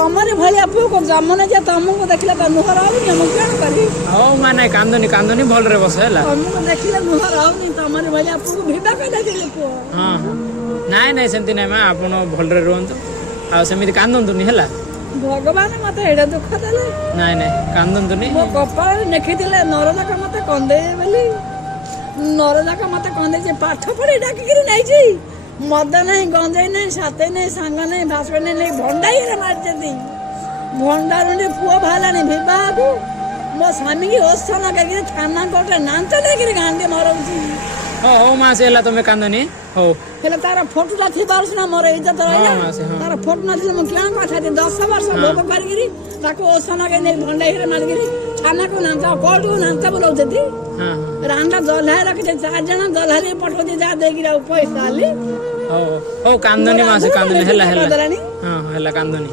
ତମରି ଭଳିଆ ପୁଅକୁ ଜମନେ ଯେ ତମକୁ ଦେଖିଲେ ତ ମୁହଁ ରହୁନି ମୁଁ କଣ କରିବି ହଉ ମାନେ କାନ୍ଦୁନି କାନ୍ଦୁନି ଭଲରେ ବସ ହେଲା ତମକୁ ଦେଖିଲେ ମୁହଁ ରହୁନି ତମରି ଭଳିଆ ପୁଅକୁ ଭିଡ଼ା କରି ଦେଖିଲେ ପୁଅ ହଁ ହଁ ନାଇଁ ନାଇଁ ସେମିତି ନାଇଁ ମା ଆପଣ ଭଲରେ ରୁହନ୍ତୁ ଆଉ ସେମିତି କାନ୍ଦନ୍ତୁନି ହେଲା ଭଗବାନ ମତେ ଏଇଟା ଦୁଃଖ ଦେଲେ ନାଇଁ ନାଇଁ କାନ୍ଦନ୍ତୁନି ମୋ କପାଳରେ ଲେଖିଥିଲେ ନରଯାକ ମତେ କନ୍ଦେଇବେ ବୋଲି ନରଯାକ ମତେ କନ୍ଦେଇଛି ପାଠ ପଢି ଡାକିକିରି ନେଇଛି ମଦ ନାହିଁ ଗଞ୍ଜେଇ ନାହିଁ ସାତେଇ ନାହିଁ ସାଙ୍ଗ ନାହିଁ ଭାଷଣ ନାହିଁ ଭଣ୍ଡାଇରେ ମାରିଛନ୍ତି ଭଣ୍ଡାରୁଣ୍ଡି ପୁଅ ବାହାରିଲାଣି ବିବାହକୁ ମୋ ସ୍ୱାମୀକି ଓଷ ଲଗେଇକିରି ଥାନା କୋର୍ଟରେ ନାଞ୍ଚ ଦେଇକିରି ଗାଣ୍ଡି ମରଉଛି ହଉ ହଉ ମାସେ ହେଲା ତମେ କାନ୍ଦନି ହଉ ହେଲେ ତାର ଫଟୋଟା ଥିବାରୁ ସିନା ମୋର ଇଜ୍ଜତ ରହିଲା ହଁ, ମାସେ, ହଁ। ତାର ଫଟୋ ନଥିଲେ ମୁଁ କେଉଁ କଥା 10 ବର୍ଷ ଭୋଗ କରିକିରି ତାକୁ ଓଷ ଲଗେଇ ନେଇ ଭଣ୍ଡାଇରେ ମାରିକିରି ଥାନାକୁ ନାଞ୍ଚ କୋର୍ଟକୁ ନାଞ୍ଚ ବୁଲାଉଛନ୍ତି ହଁ ହଁ ରାଣ୍ଡା ଦଲ୍ହାଇ ରଖିছে 4 ଜଣ ଦଲ୍ହାଇ ପଠଉଛି ଯାହା ଦେଇକିରି ଆଉ ପଇସା ଆଲି ହଉ ହଉ କାନ୍ଦନି ମାସେ କାନ୍ଦନି ହେଲା ହେଲା ଦେଲାଣି ହଁ ହେଲା କାନ୍ଦନି